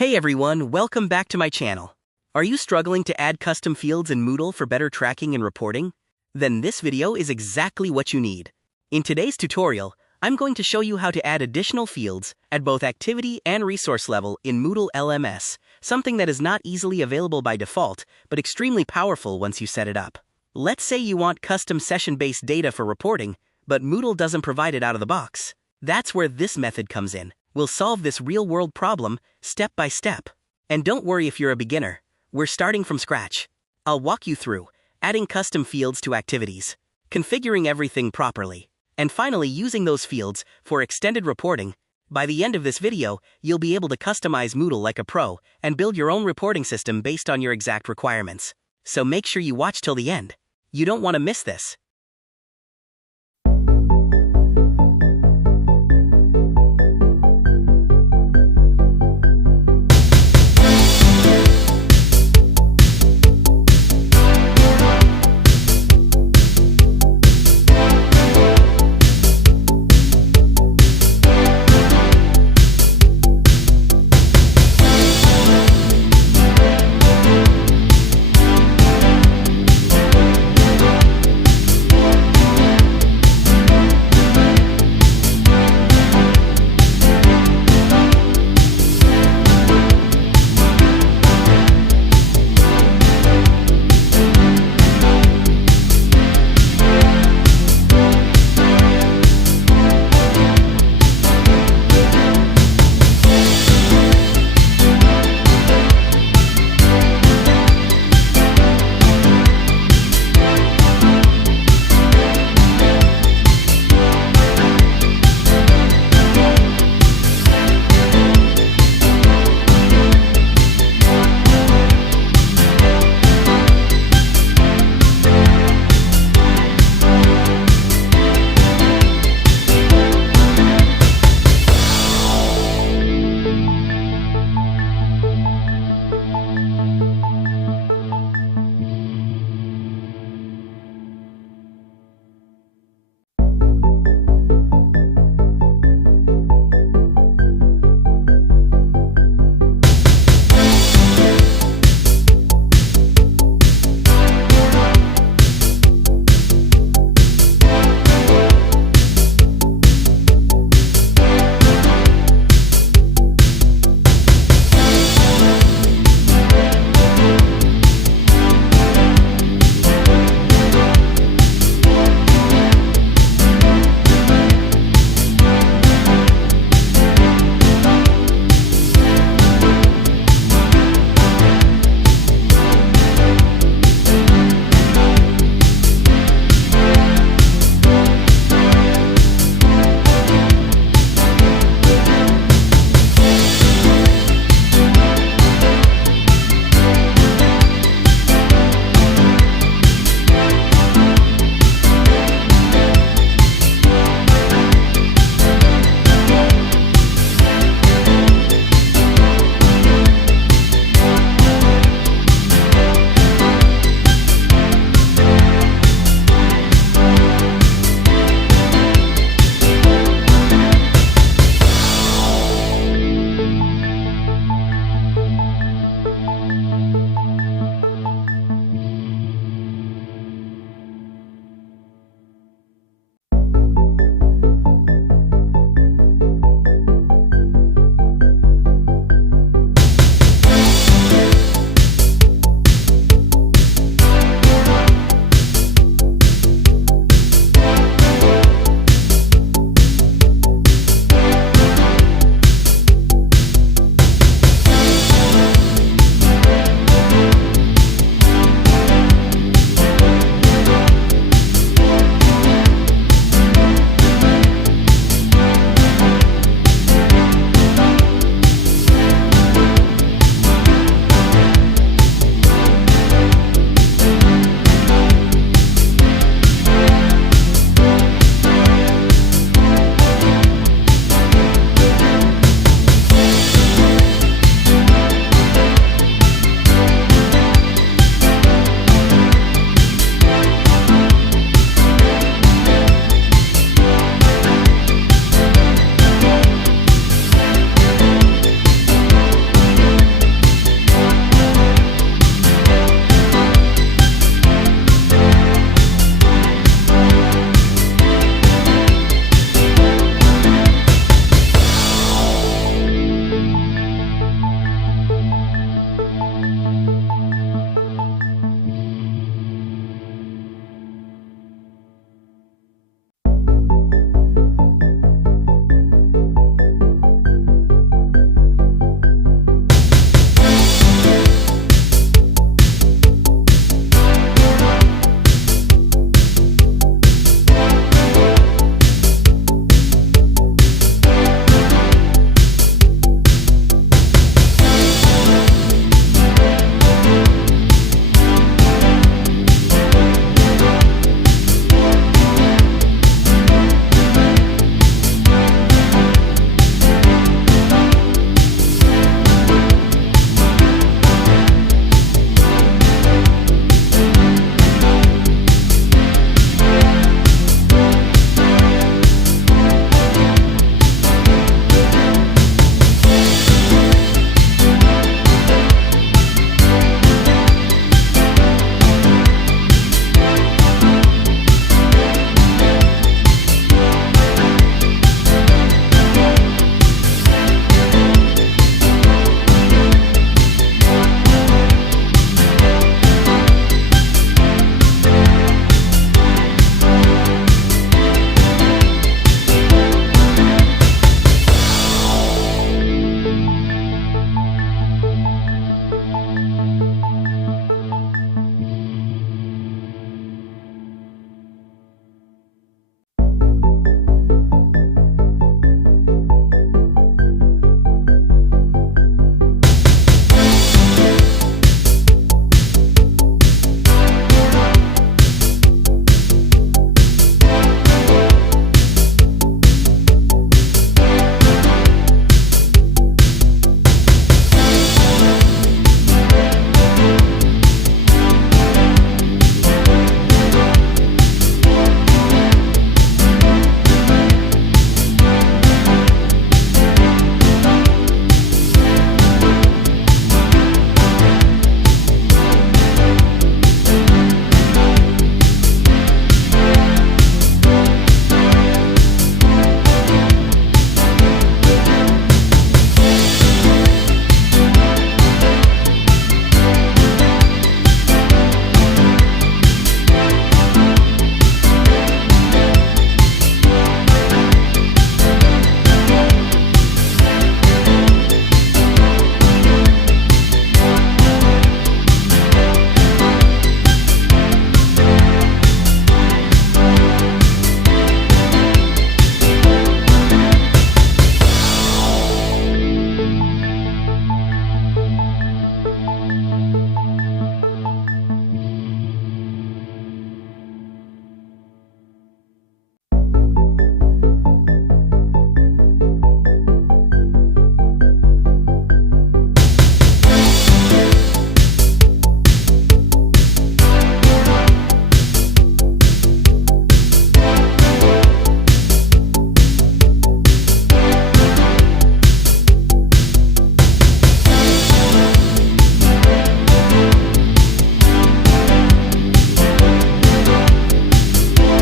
Hey everyone, welcome back to my channel. Are you struggling to add custom fields in Moodle for better tracking and reporting? Then this video is exactly what you need. In today's tutorial, I'm going to show you how to add additional fields at both activity and resource level in Moodle LMS, something that is not easily available by default, but extremely powerful once you set it up. Let's say you want custom session-based data for reporting, but Moodle doesn't provide it out of the box. That's where this method comes in. We'll solve this real-world problem step by step. And don't worry if you're a beginner. We're starting from scratch. I'll walk you through adding custom fields to activities, configuring everything properly, and finally using those fields for extended reporting. By the end of this video, you'll be able to customize Moodle like a pro and build your own reporting system based on your exact requirements. So make sure you watch till the end. You don't want to miss this.